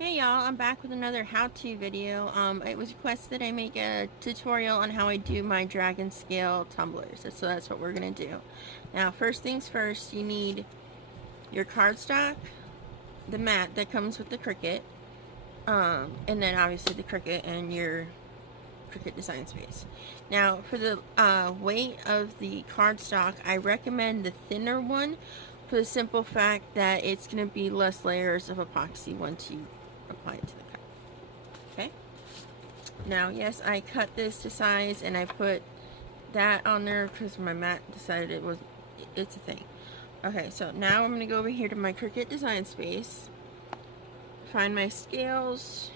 Hey y'all, I'm back with another how-to video. It was requested that I make a tutorial on how I do my Dragon Scale Tumblers, so that's what we're gonna do. Now, first things first, you need your cardstock, the mat that comes with the Cricut, and then obviously the Cricut and your Cricut design space. Now, for the weight of the cardstock, I recommend the thinner one for the simple fact that it's gonna be less layers of epoxy once you apply it to the cup. Okay, now yes, I cut this to size and I put that on there because my mat decided it's a thing. Okay, so now I'm gonna go over here to my Cricut design space, find my scales,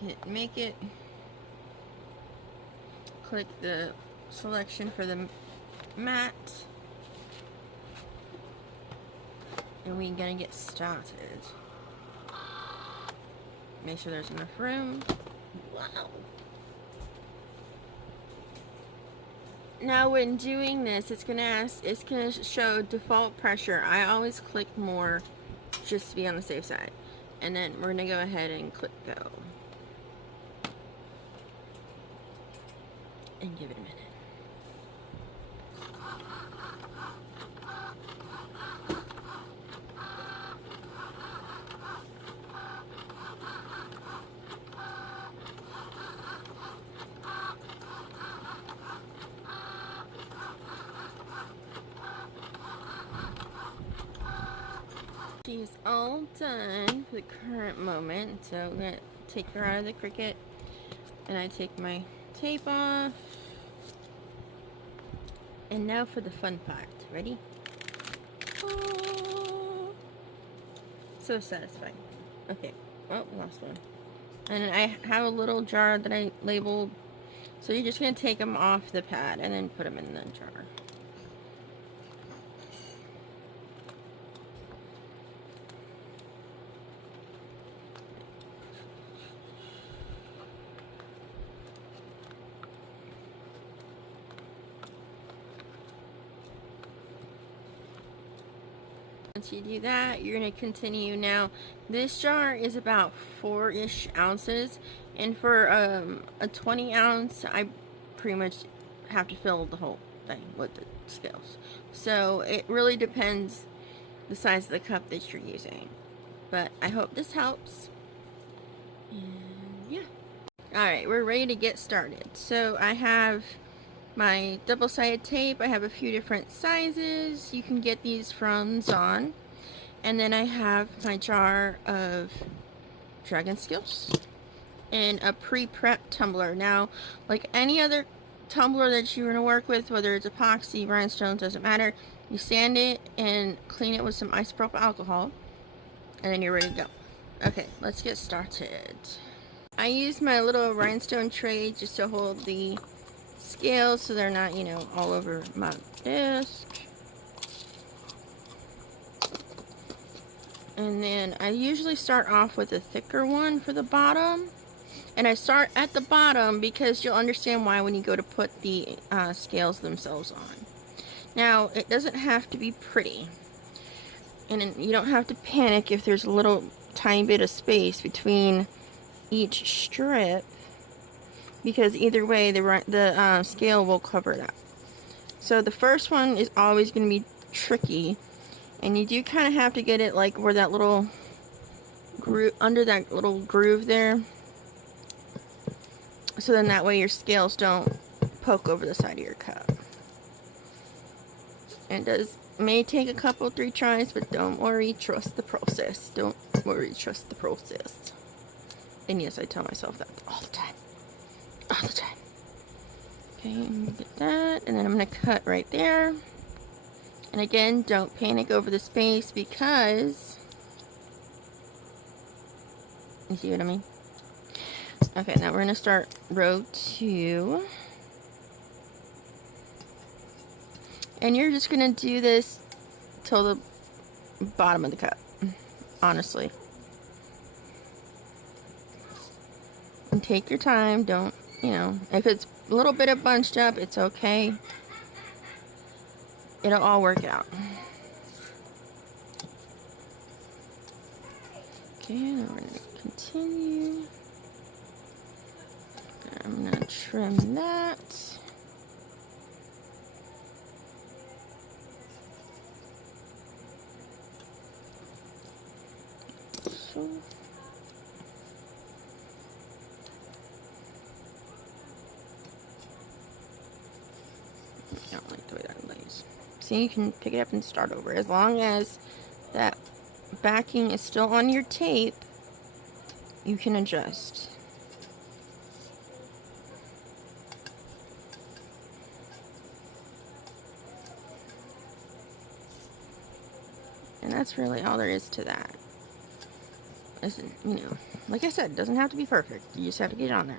hit make it, click the selection for the mat, and we're gonna get started. Make sure there's enough room. Wow. Now when doing this, it's gonna show default pressure. I always click more just to be on the safe side. And then we're gonna go ahead and click go. And give it a minute. She's all done for the current moment, so I'm gonna take her out of the Cricut, and I take my tape off. And now for the fun part. Ready? Oh, so satisfying. Okay. Oh, lost one. And I have a little jar that I labeled. So you're just gonna take them off the pad and then put them in the jar. Once you do that, you're going to continue. Now, this jar is about 4-ish ounces, and for a 20 ounce, I pretty much have to fill the whole thing with the scales. So it really depends the size of the cup that you're using. But I hope this helps. And yeah. Alright, we're ready to get started. So I have my double-sided tape. I have a few different sizes. You can get these from Zon. And then I have my jar of Dragon Scales and a pre-prep tumbler. Now, like any other tumbler that you're going to work with, whether it's epoxy, rhinestones, doesn't matter, you sand it and clean it with some isopropyl alcohol, and then you're ready to go. Okay, let's get started. I use my little rhinestone tray just to hold the scales so they're not, you know, all over my desk. And then I usually start off with a thicker one for the bottom. And I start at the bottom because you'll understand why when you go to put the scales themselves on. Now, it doesn't have to be pretty. And you don't have to panic if there's a little tiny bit of space between each strip, because either way the scale will cover it up. So the first one is always going to be tricky, and you do kind of have to get it like where that little groove, under that little groove there, so then that way your scales don't poke over the side of your cup. And it may take a couple, 3 tries, but don't worry, trust the process. Don't worry, trust the process. And yes, I tell myself that all the time. All the time. Okay, get that, and then I'm going to cut right there. And again, don't panic over the space because, you see what I mean? Okay, now we're going to start row 2. And you're just going to do this till the bottom of the cup, honestly. And take your time, don't, you know, if it's a little bit of bunched up, it's okay. it'll all work out. Okay, now we're going to continue. I'm going to trim that. So. I don't like the way that lays. See, you can pick it up and start over. As long as that backing is still on your tape, you can adjust. And that's really all there is to that. Listen, you know, like I said, it doesn't have to be perfect. You just have to get it on there.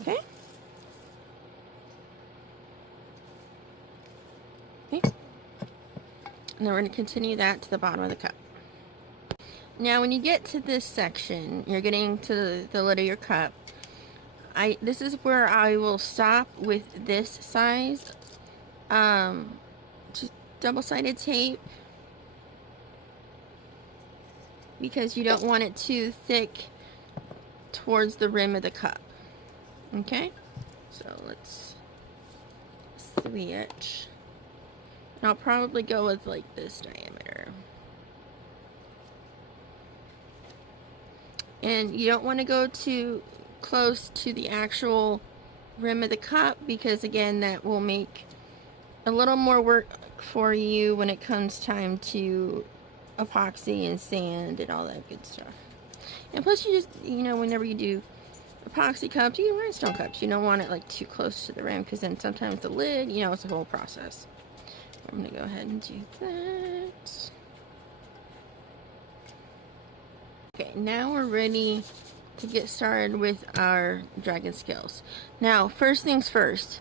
Okay? Okay. And then we're going to continue that to the bottom of the cup. Now, when you get to this section, you're getting to the lid of your cup. This is where I will stop with this size just double-sided tape, because you don't want it too thick towards the rim of the cup. Okay? So let's switch. And I'll probably go with like this diameter. And you don't want to go too close to the actual rim of the cup, because again, that will make a little more work for you when it comes time to epoxy and sand and all that good stuff. And plus, you just, you know, whenever you do epoxy cups, you can rhinestone cups, you don't want it like too close to the rim, because then sometimes the lid, you know, it's a whole process. I'm gonna go ahead and do that. Okay, now we're ready to get started with our Dragon Scales. Now, first things first,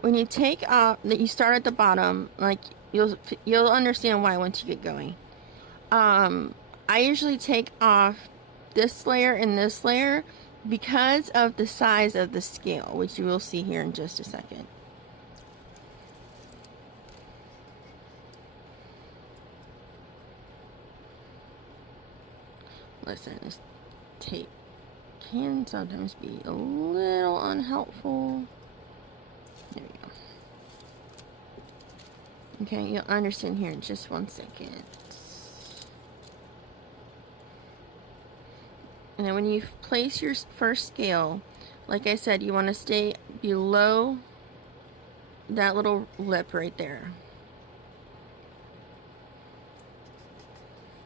when you take off, that you start at the bottom, like you'll understand why once you get going. I usually take off this layer and this layer because of the size of the scale, which you will see here in just a second. Listen, this tape can sometimes be a little unhelpful. There we go. Okay, you'll understand here in just 1 second. And then when you place your first scale, like I said, you want to stay below that little lip right there.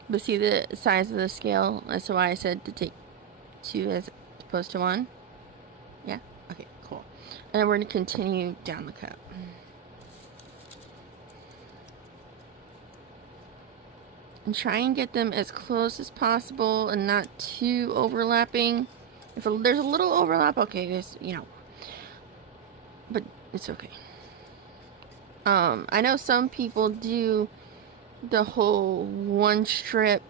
But see the size of the scale? That's why I said to take 2 as opposed to 1. Yeah? Okay, cool. And then we're going to continue down the cup. And try and get them as close as possible and not too overlapping. If there's a little overlap, okay, guys, you know. But it's okay. I know some people do the whole one strip.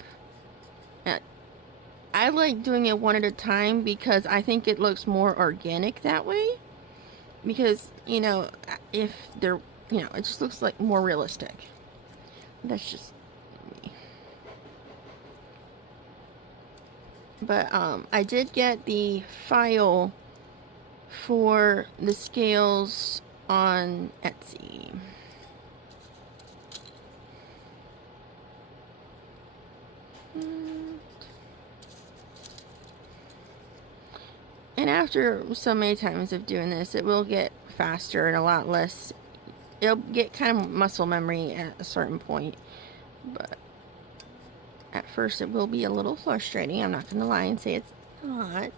I like doing it one at a time because I think it looks more organic that way. Because, you know, if they're, you know, it just looks like more realistic. That's just me. But I did get the file for the scales on Etsy. And after so many times of doing this, it will get faster and a lot less. It'll get kind of muscle memory at a certain point. But at first it will be a little frustrating. I'm not going to lie and say it's not.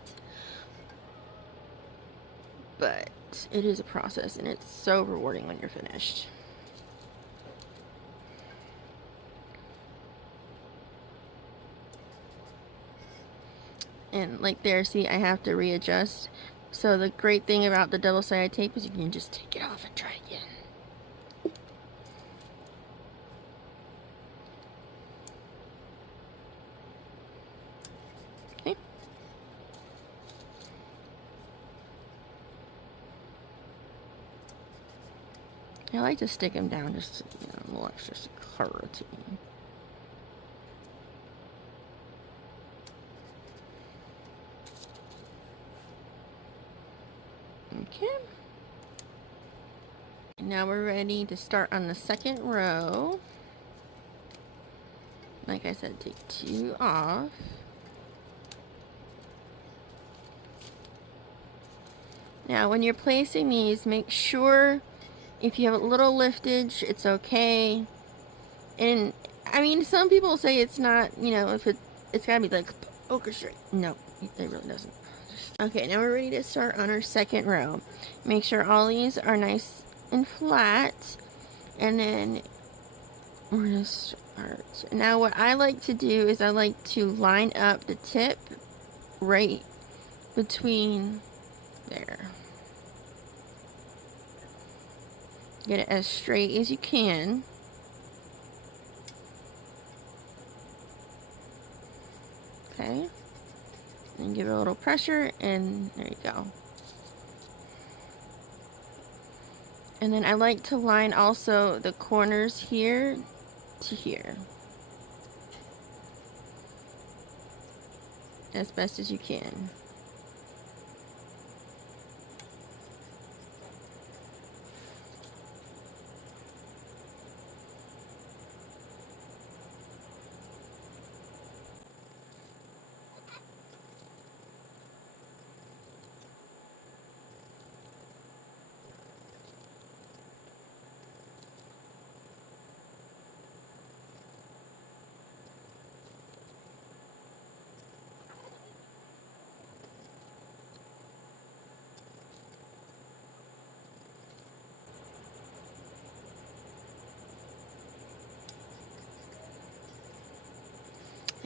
But it is a process and it's so rewarding when you're finished. And like there, see, I have to readjust. So the great thing about the double-sided tape is you can just take it off and try again. Okay. I like to stick them down just to, you know, a little extra security. Okay. Now we're ready to start on the second row. Like I said, take 2 off. Now when you're placing these, make sure if you have a little liftage, it's okay. And I mean, some people say it's not, you know, if it's gotta be like orchestrate. No, it really doesn't. Okay, now we're ready to start on our second row. Make sure all these are nice and flat, and then we're gonna start. Now what I like to do is I like to line up the tip right between there. Get it as straight as you can. Okay, and give it a little pressure, and there you go. And then I like to line also the corners here to here as best as you can.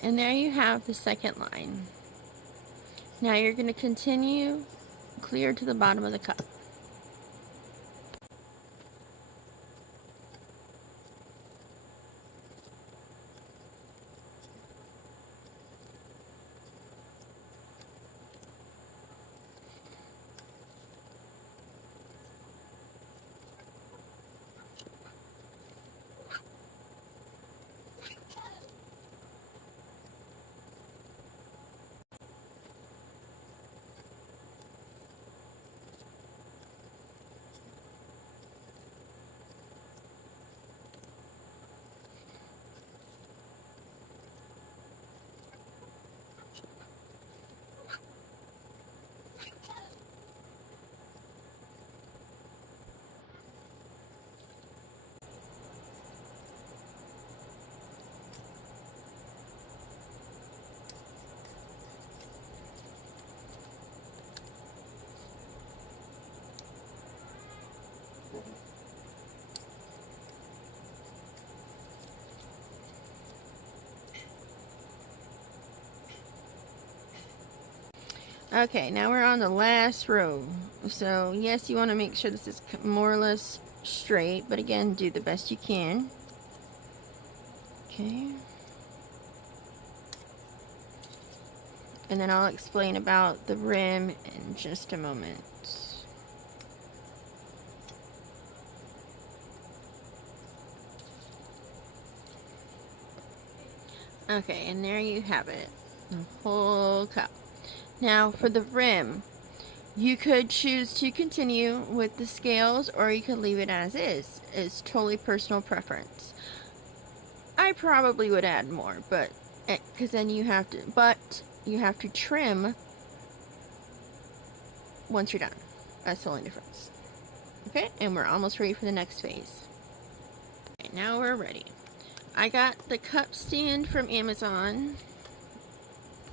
And there you have the second line. Now you're going to continue clear to the bottom of the cup. Okay, now we're on the last row. So yes, you want to make sure this is more or less straight, but again, do the best you can. Okay. And then I'll explain about the rim in just a moment. Okay, and there you have it. The whole cup. Now for the rim, you could choose to continue with the scales or you could leave it as is. It's totally personal preference. I probably would add more, but because then you have to trim once you're done. That's the only difference. Okay, and we're almost ready for the next phase. Okay, now we're ready. I got the cup stand from Amazon.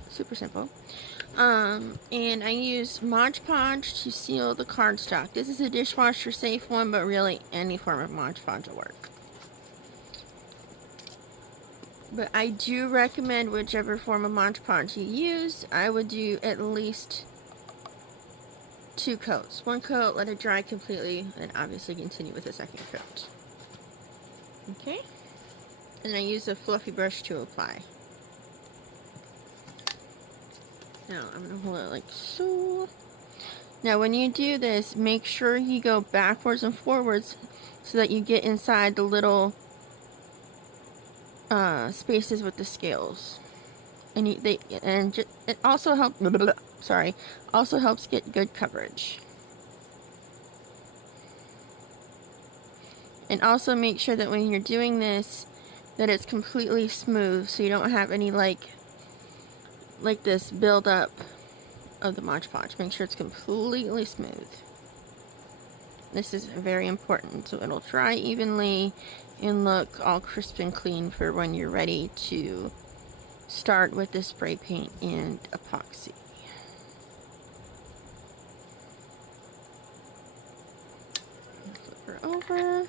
Super simple. And I use Mod Podge to seal the cardstock. This is a dishwasher safe one, but really any form of Mod Podge will work. But I do recommend whichever form of Mod Podge you use. I would do at least 2 coats. 1 coat, let it dry completely, and obviously continue with the second coat. Okay? And I use a fluffy brush to apply. Now, I'm going to hold it like so. Now, when you do this, make sure you go backwards and forwards so that you get inside the little spaces with the scales. And it also helps. Sorry, also helps get good coverage. And also make sure that when you're doing this, that it's completely smooth, so you don't have any like this buildup of the Mod Podge. Make sure it's completely smooth. This is very important, so it'll dry evenly and look all crisp and clean for when you're ready to start with the spray paint and epoxy. Flip her over.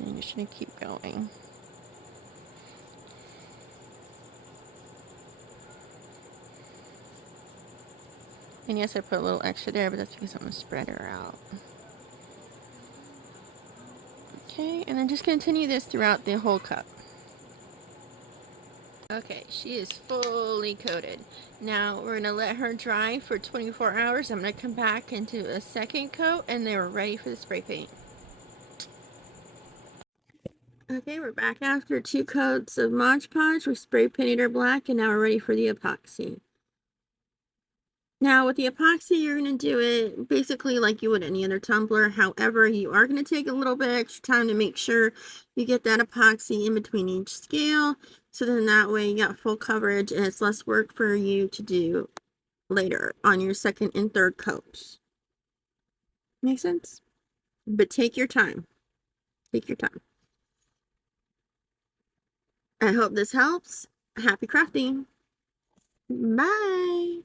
And you're just going to keep going. And yes, I put a little extra there, but that's because I'm going to spread her out. Okay, and then just continue this throughout the whole cup. Okay, she is fully coated. Now we're going to let her dry for 24 hours. I'm going to come back and do a second coat, and then we're ready for the spray paint. Okay, we're back after 2 coats of Mod Podge. We spray painted her black, and now we're ready for the epoxy. Now with the epoxy, you're going to do it basically like you would any other tumbler. However, you are going to take a little bit extra time to make sure you get that epoxy in between each scale. So then that way you got full coverage and it's less work for you to do later on your second and third coats. Make sense? But take your time. Take your time. I hope this helps. Happy crafting. Bye.